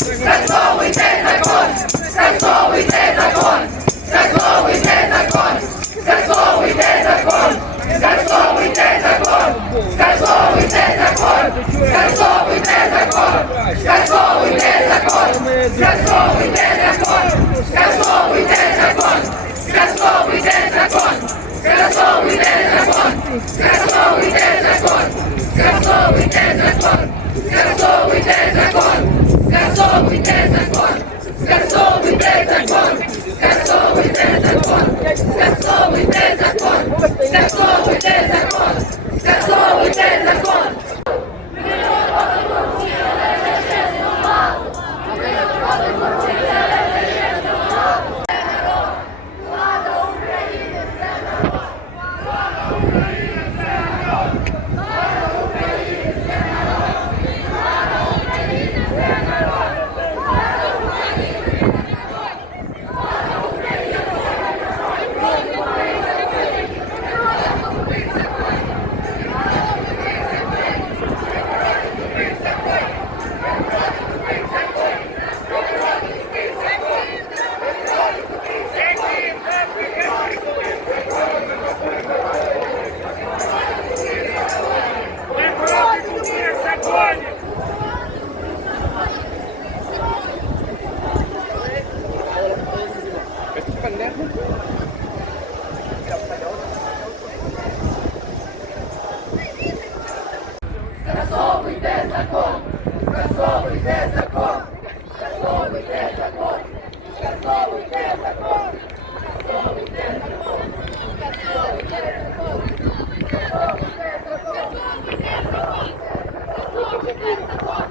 Скасовуйте закон! Скасовуйте закон! Скасовуйте закон! Скасовуйте закон! Скасовуйте закон! Скасовуйте закон! Скасовуйте закон! Скасовуйте закон! Скасовуйте закон! Скасовуйте закон! Скасовуйте закон! Скасовуйте закон! Скасовуйте закон! Скасовуйте закон! Скасовуйте закон! Скасовуйте закон! Скасовуйте закон! Скасовуйте закон! Evet.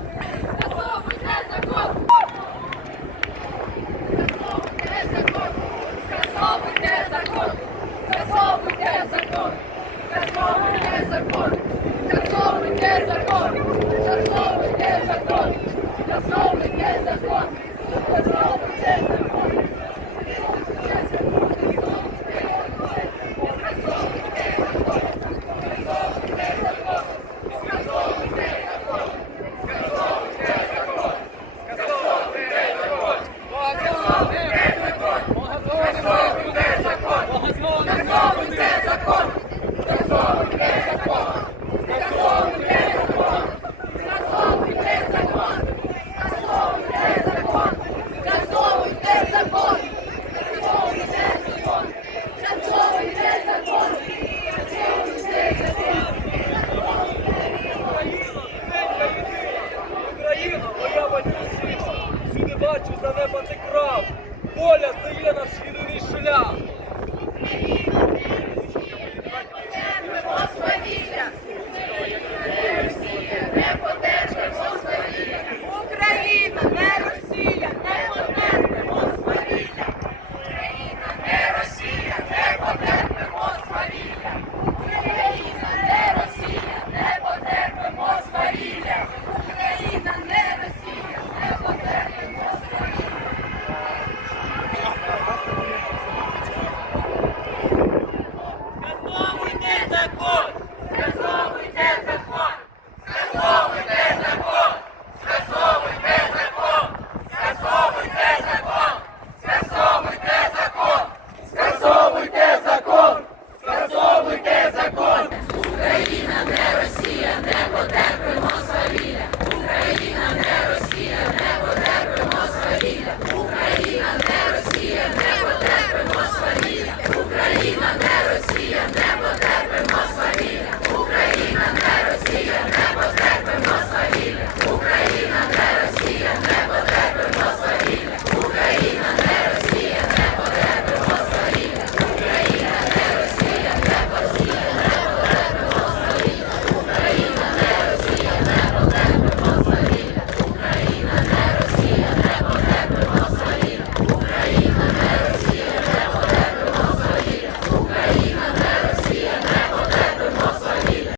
наслідовий шлях. Господи, потерпимо свавілля.